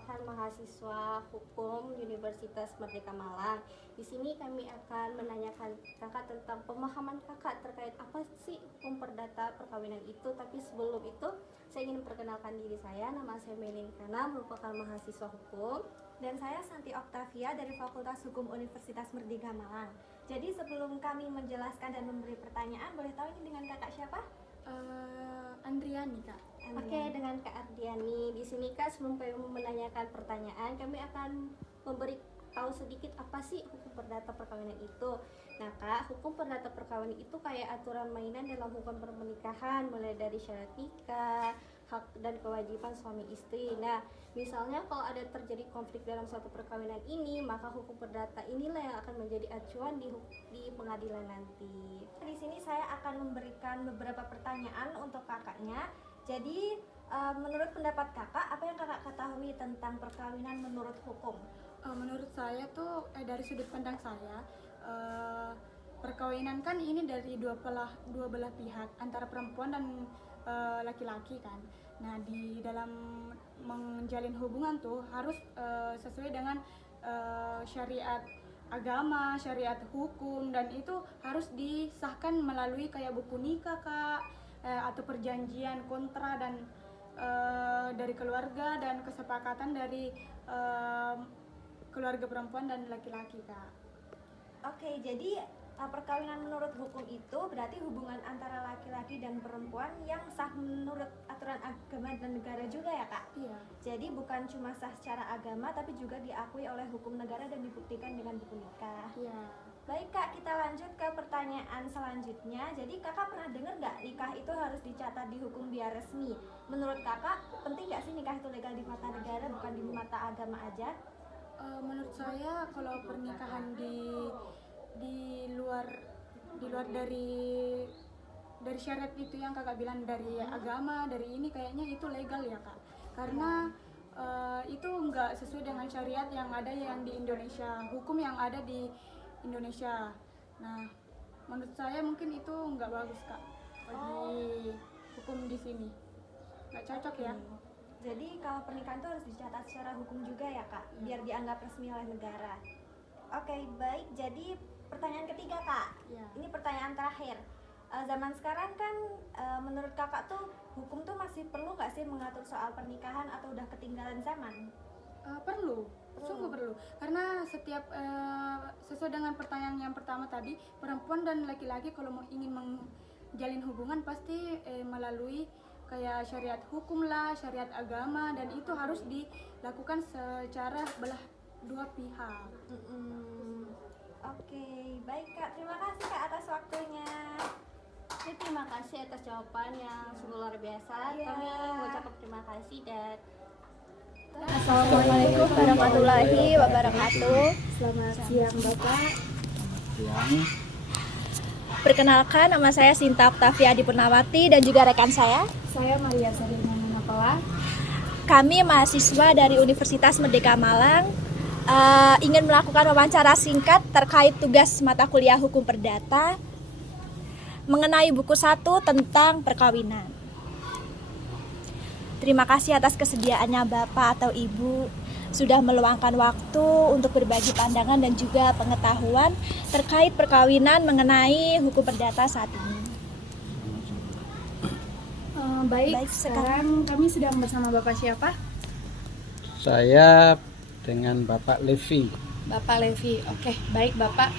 merupakan mahasiswa hukum Universitas Merdeka Malang. Di sini kami akan menanyakan kakak tentang pemahaman kakak terkait apa sih hukum perdata perkawinan itu. Tapi sebelum itu, saya ingin memperkenalkan diri saya. Nama saya Melin Kana, merupakan mahasiswa hukum. Dan saya Santi Oktavia dari Fakultas Hukum Universitas Merdeka Malang. Jadi sebelum kami menjelaskan dan memberi pertanyaan, boleh tahu ini dengan kakak siapa? Andriani, Kak. Oke, dengan Kak Ardiani. Di sini Kak, sebelum kami menanyakan pertanyaan, kami akan memberi tahu sedikit apa sih hukum perdata perkawinan itu. Nah Kak, hukum perdata perkawinan itu kayak aturan mainan dalam hukum pernikahan, mulai dari syarat nikah, hak dan kewajiban suami istri. Nah, misalnya kalau ada terjadi konflik dalam suatu perkawinan ini, maka hukum perdata inilah yang akan menjadi acuan di pengadilan nanti. Di sini saya akan memberikan beberapa pertanyaan untuk kakaknya. Jadi, menurut pendapat kakak, apa yang kakak ketahui tentang perkawinan menurut hukum? Menurut saya tuh dari sudut pandang saya, perkawinan kan ini dari dua belah pihak, antara perempuan dan laki-laki kan. Nah, di dalam menjalin hubungan tuh harus sesuai dengan syariat agama, syariat hukum, dan itu harus disahkan melalui kayak buku nikah Kak, atau perjanjian kontra dan dari keluarga dan kesepakatan dari keluarga perempuan dan laki-laki Kak. Oke, jadi perkawinan menurut hukum itu berarti hubungan antara laki-laki dan perempuan yang sah menurut aturan agama dan negara juga ya Kak? Iya. Jadi bukan cuma sah secara agama tapi juga diakui oleh hukum negara dan dibuktikan dengan buku nikah. Iya. Baik Kak, kita lanjut ke pertanyaan selanjutnya. Jadi kakak pernah dengar nggak nikah itu harus dicatat di hukum biar resmi? Menurut kakak penting nggak sih nikah itu legal di mata negara bukan di mata agama aja? Menurut saya kalau pernikahan di luar dari syariat itu yang kakak bilang, dari agama, dari ini, kayaknya itu legal ya Kak, karena itu nggak sesuai dengan syariat yang ada yang di Indonesia, hukum yang ada di Indonesia. Nah, menurut saya mungkin itu nggak bagus Kak bagi hukum di sini, nggak cocok ya. Jadi kalau pernikahan itu harus dicatat secara hukum juga ya Kak, biar dianggap resmi oleh negara. Oke, baik. Jadi pertanyaan ketiga Kak, Ya. ini pertanyaan terakhir. Zaman sekarang kan menurut kakak tuh hukum tuh masih perlu nggak sih mengatur soal pernikahan atau udah ketinggalan zaman? Perlu, sungguh perlu, karena setiap sesuai dengan pertanyaan yang pertama tadi, perempuan dan laki-laki kalau mau ingin menjalin hubungan pasti melalui kayak syariat hukum lah, syariat agama, dan itu harus dilakukan secara belah dua pihak. Oke, baik Kak. Terima kasih Kak atas waktunya. Oke, terima kasih atas jawaban yang sungguh luar biasa. Iya. Kami mengucapkan terima kasih dan Assalamualaikum warahmatullahi wabarakatuh. Selamat siang Bapak. Siang. Perkenalkan, nama saya Sinta Oktavia Purnawati dan juga rekan saya. Saya Maria Sarina Munapala. Kami mahasiswa dari Universitas Merdeka Malang, ingin melakukan wawancara singkat terkait tugas mata kuliah hukum perdata mengenai buku 1 tentang perkawinan. Terima kasih atas kesediaannya Bapak atau Ibu sudah meluangkan waktu untuk berbagi pandangan dan juga pengetahuan terkait perkawinan mengenai hukum perdata saat ini. Baik, sekarang kami sedang bersama Bapak siapa? Saya dengan Bapak Levi. Bapak Levi. Oke, baik Bapak.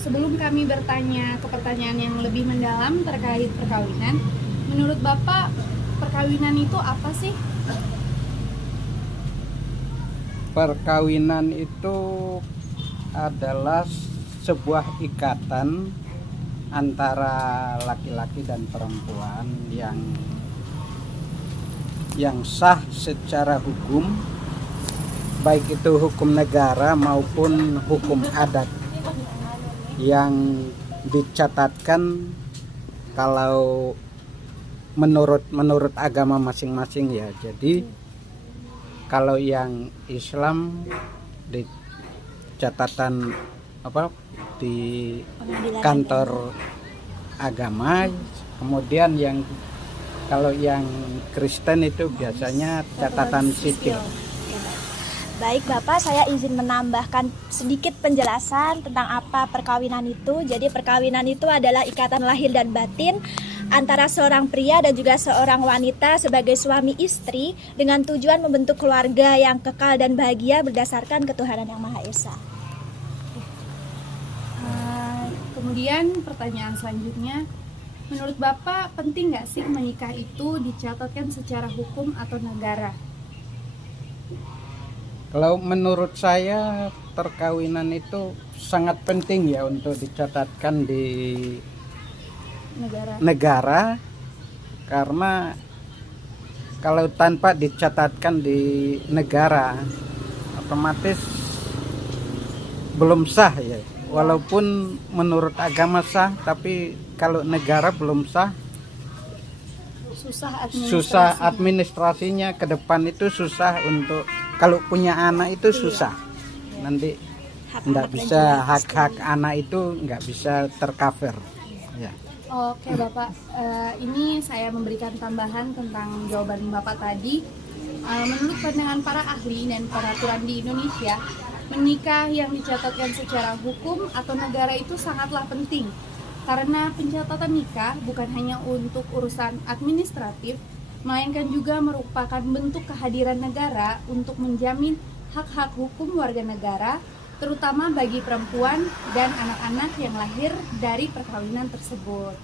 Sebelum kami bertanya ke pertanyaan yang lebih mendalam terkait perkawinan, menurut Bapak perkawinan itu apa sih? Perkawinan itu adalah sebuah ikatan antara laki-laki dan perempuan yang sah secara hukum, baik itu hukum negara maupun hukum adat, yang dicatatkan kalau menurut agama masing-masing ya. Jadi kalau yang Islam di catatan di kantor agama, kemudian yang Kalau yang Kristen itu biasanya catatan sipil. Baik Bapak, saya izin menambahkan sedikit penjelasan tentang apa perkawinan itu. Jadi perkawinan itu adalah ikatan lahir dan batin antara seorang pria dan juga seorang wanita sebagai suami istri dengan tujuan membentuk keluarga yang kekal dan bahagia berdasarkan ketuhanan yang Maha Esa. Kemudian pertanyaan selanjutnya, menurut Bapak penting nggak sih menikah itu dicatatkan secara hukum atau negara? Kalau menurut saya perkawinan itu sangat penting ya untuk dicatatkan di negara, karena kalau tanpa dicatatkan di negara otomatis belum sah ya. Walaupun menurut agama sah, tapi kalau negara belum sah, susah administrasinya ke depan itu susah. Untuk kalau punya anak itu susah, nanti nggak bisa, hak-hak anak itu nggak bisa tercover ya. Oke Bapak, ini saya memberikan tambahan tentang jawaban Bapak tadi. Menurut pandangan para ahli dan peraturan di Indonesia, menikah yang dicatatkan secara hukum atau negara itu sangatlah penting. Karena pencatatan nikah bukan hanya untuk urusan administratif, melainkan juga merupakan bentuk kehadiran negara untuk menjamin hak-hak hukum warga negara, terutama bagi perempuan dan anak-anak yang lahir dari perkawinan tersebut.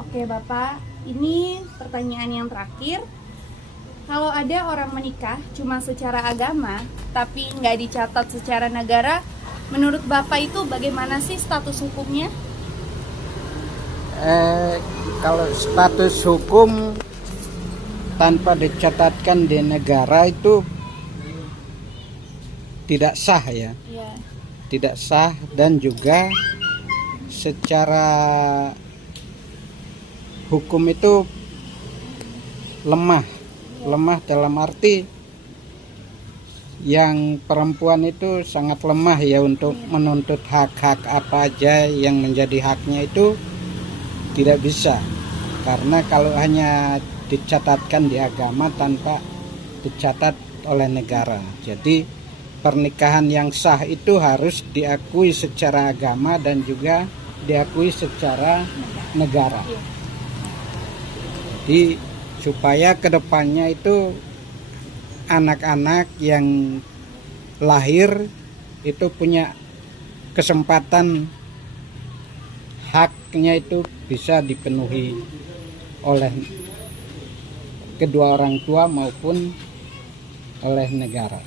Oke Bapak, ini pertanyaan yang terakhir. Kalau ada orang menikah cuma secara agama, tapi nggak dicatat secara negara, menurut Bapak itu bagaimana sih status hukumnya? Kalau status hukum tanpa dicatatkan di negara itu tidak sah ya. Tidak sah, dan juga secara hukum itu lemah dalam arti yang perempuan itu sangat lemah ya untuk menuntut hak-hak apa aja yang menjadi haknya itu tidak bisa, karena kalau hanya dicatatkan di agama tanpa dicatat oleh negara. Jadi pernikahan yang sah itu harus diakui secara agama dan juga diakui secara negara. Jadi supaya kedepannya itu anak-anak yang lahir itu punya kesempatan haknya itu bisa dipenuhi oleh kedua orang tua maupun oleh negara.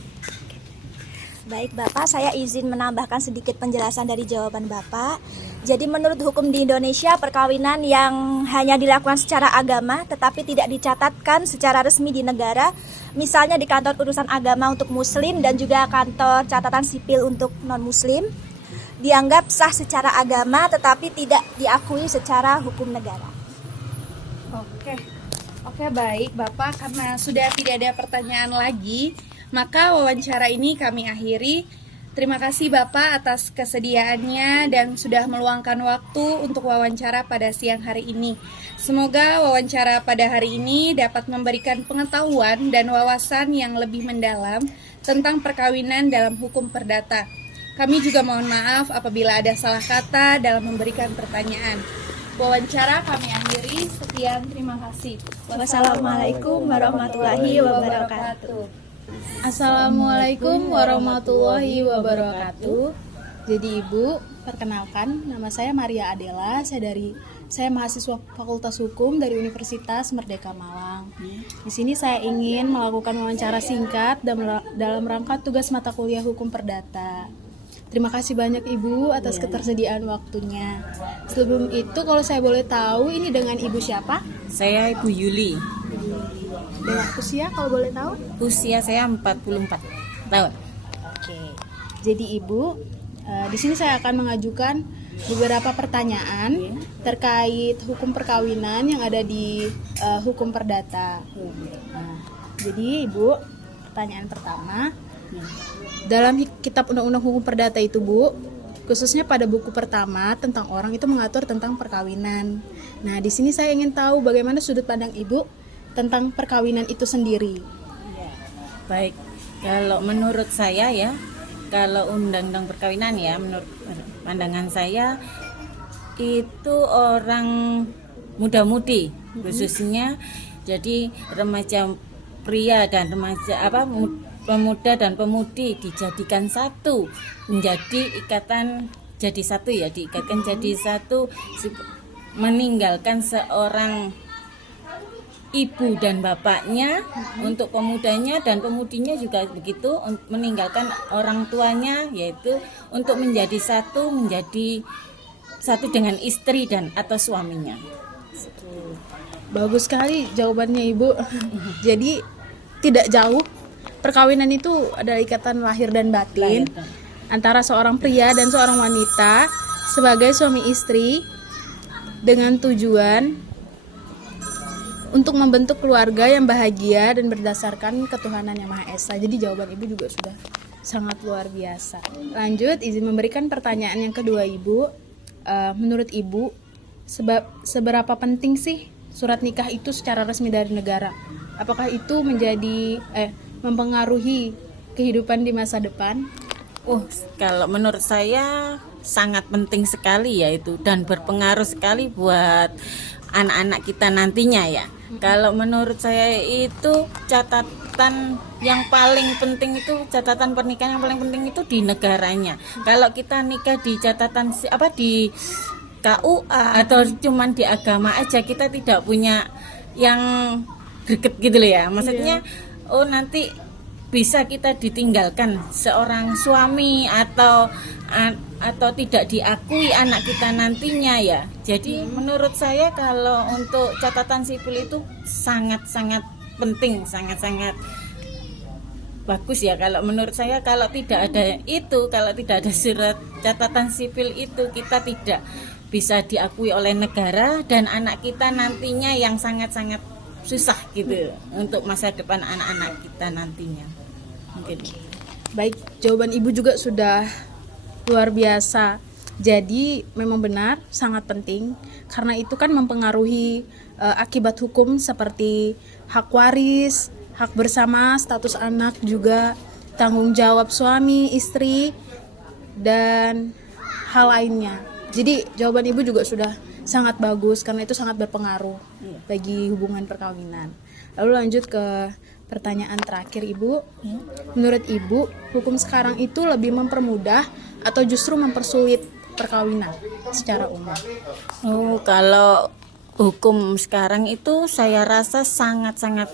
Baik Bapak, saya izin menambahkan sedikit penjelasan dari jawaban Bapak. Jadi menurut hukum di Indonesia, perkawinan yang hanya dilakukan secara agama tetapi tidak dicatatkan secara resmi di negara, misalnya di kantor urusan agama untuk muslim dan juga kantor catatan sipil untuk non-muslim, dianggap sah secara agama tetapi tidak diakui secara hukum negara. Oke baik Bapak, karena sudah tidak ada pertanyaan lagi, maka wawancara ini kami akhiri. Terima kasih Bapak atas kesediaannya dan sudah meluangkan waktu untuk wawancara pada siang hari ini. Semoga wawancara pada hari ini dapat memberikan pengetahuan dan wawasan yang lebih mendalam tentang perkawinan dalam hukum perdata. Kami juga mohon maaf apabila ada salah kata dalam memberikan pertanyaan. Wawancara kami akhiri. Sekian, terima kasih. Wassalamualaikum warahmatullahi wabarakatuh. Assalamualaikum warahmatullahi wabarakatuh. Jadi Ibu, perkenalkan, nama saya Maria Adela. Saya mahasiswa Fakultas Hukum dari Universitas Merdeka Malang. Di sini saya ingin melakukan wawancara singkat dalam rangka tugas mata kuliah Hukum Perdata. Terima kasih banyak Ibu atas ketersediaan waktunya. Sebelum itu, kalau saya boleh tahu, ini dengan Ibu siapa? Saya Ibu Yuli. Dan usia kalau boleh tahu? Usia saya 44 tahun. Oke. Jadi Ibu, di sini saya akan mengajukan beberapa pertanyaan terkait hukum perkawinan yang ada di hukum perdata. Nah, jadi Ibu, pertanyaan pertama, dalam Kitab Undang-Undang Hukum Perdata itu Bu, khususnya pada buku pertama tentang orang itu mengatur tentang perkawinan. Nah, di sini saya ingin tahu bagaimana sudut pandang Ibu tentang perkawinan itu sendiri. Baik, kalau menurut saya ya, kalau undang-undang perkawinan ya, menurut pandangan saya itu orang muda-mudi khususnya, jadi remaja pria dan remaja pemuda dan pemudi dijadikan satu, menjadi ikatan jadi satu ya, diikatkan jadi satu, meninggalkan seorang ibu dan bapaknya untuk pemudanya, dan pemudinya juga begitu, meninggalkan orang tuanya, yaitu untuk menjadi satu dengan istri dan atau suaminya. Bagus sekali jawabannya Ibu. Jadi tidak jauh, perkawinan itu adalah ikatan lahir dan batin antara seorang pria dan seorang wanita sebagai suami istri dengan tujuan untuk membentuk keluarga yang bahagia dan berdasarkan ketuhanan yang Maha Esa. Jadi jawaban Ibu juga sudah sangat luar biasa. Lanjut, izin memberikan pertanyaan yang kedua Ibu. Menurut Ibu, seberapa penting sih surat nikah itu secara resmi dari negara? Apakah itu mempengaruhi kehidupan di masa depan? Kalau menurut saya sangat penting sekali ya itu, dan berpengaruh sekali buat anak-anak kita nantinya ya. Kalau menurut saya itu catatan yang paling penting itu, catatan pernikahan yang paling penting itu di negaranya. Kalau kita nikah di catatan di KUA atau cuman di agama aja, kita tidak punya yang greget gitu loh ya. Maksudnya nanti bisa kita ditinggalkan seorang suami atau tidak diakui anak kita nantinya ya. Jadi menurut saya kalau untuk catatan sipil itu sangat-sangat penting, sangat-sangat bagus ya. Kalau menurut saya kalau tidak ada itu, kalau tidak ada surat catatan sipil itu, kita tidak bisa diakui oleh negara, dan anak kita nantinya yang sangat-sangat susah gitu untuk masa depan anak-anak kita nantinya. Mungkin. Baik, jawaban Ibu juga sudah luar biasa. Jadi memang benar sangat penting, karena itu kan mempengaruhi akibat hukum seperti hak waris, hak bersama, status anak, juga tanggung jawab suami, istri, dan hal lainnya. Jadi jawaban Ibu juga sudah sangat bagus, karena itu sangat berpengaruh bagi hubungan perkawinan. Lalu lanjut ke pertanyaan terakhir Ibu. Menurut Ibu, hukum sekarang itu lebih mempermudah atau justru mempersulit perkawinan secara umum? Kalau hukum sekarang itu saya rasa sangat-sangat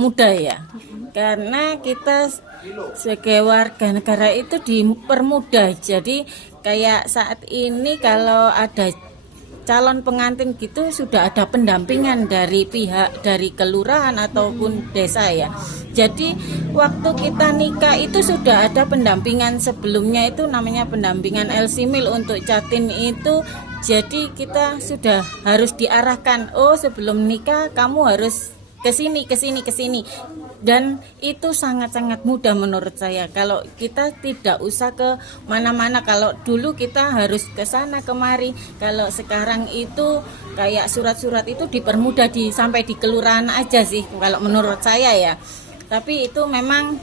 mudah ya. Karena kita sebagai warga negara itu dipermudah. Jadi kayak saat ini kalau ada calon pengantin gitu sudah ada pendampingan dari pihak dari kelurahan ataupun desa ya. Jadi waktu kita nikah itu sudah ada pendampingan sebelumnya, itu namanya pendampingan LSIMIL untuk Jatim itu. Jadi kita sudah harus diarahkan, sebelum nikah kamu harus ke sini. Dan itu sangat-sangat mudah menurut saya. Kalau kita tidak usah ke mana-mana, kalau dulu kita harus ke sana kemari. Kalau sekarang itu kayak surat-surat itu dipermudah sampai di kelurahan aja sih kalau menurut saya ya. Tapi itu memang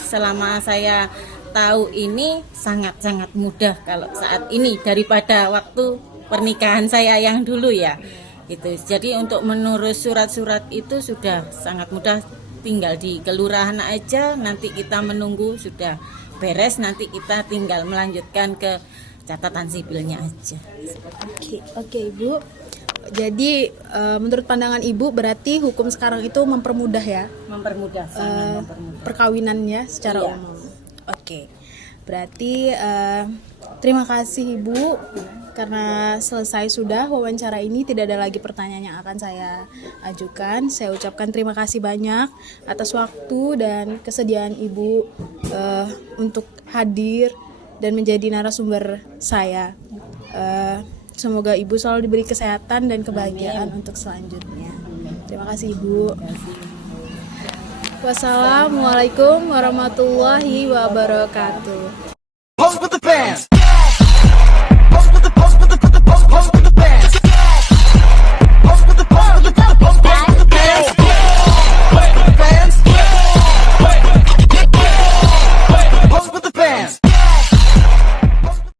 selama saya tahu ini sangat-sangat mudah kalau saat ini daripada waktu pernikahan saya yang dulu ya. Gitu. Jadi untuk menurut surat-surat itu sudah sangat mudah, tinggal di kelurahan aja, nanti kita menunggu sudah beres, nanti kita tinggal melanjutkan ke catatan sipilnya aja. Oke Ibu. Jadi menurut pandangan Ibu berarti hukum sekarang itu mempermudah ya? Mempermudah, sangat mempermudah. Perkawinannya secara umum. Oke. Berarti terima kasih Ibu, karena selesai sudah wawancara ini, tidak ada lagi pertanyaan yang akan saya ajukan. Saya ucapkan terima kasih banyak atas waktu dan kesediaan Ibu untuk hadir dan menjadi narasumber saya. Semoga Ibu selalu diberi kesehatan dan kebahagiaan untuk selanjutnya. Terima kasih Ibu. Wassalamualaikum warahmatullahi wabarakatuh. Hold with the fans.